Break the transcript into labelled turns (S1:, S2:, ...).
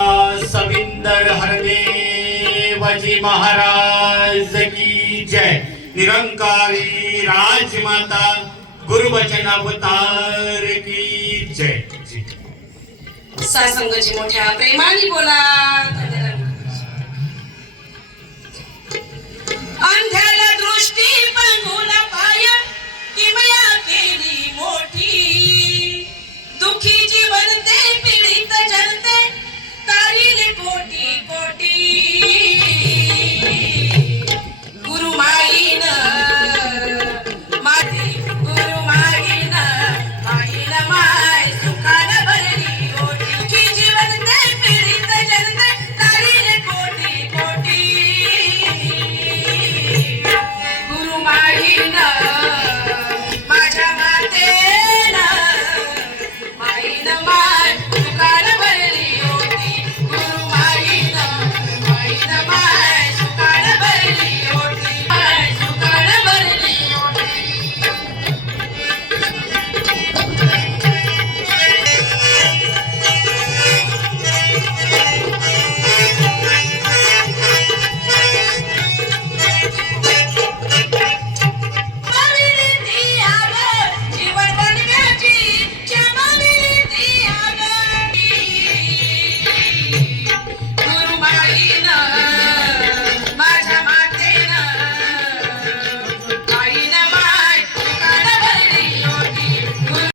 S1: सविंदर हरदेव जी महाराज की जय। निरंकारी राजमाता, गुरुवचन अवतार की जय।
S2: सत्संग जी मोठ्या प्रेमाने बोला। não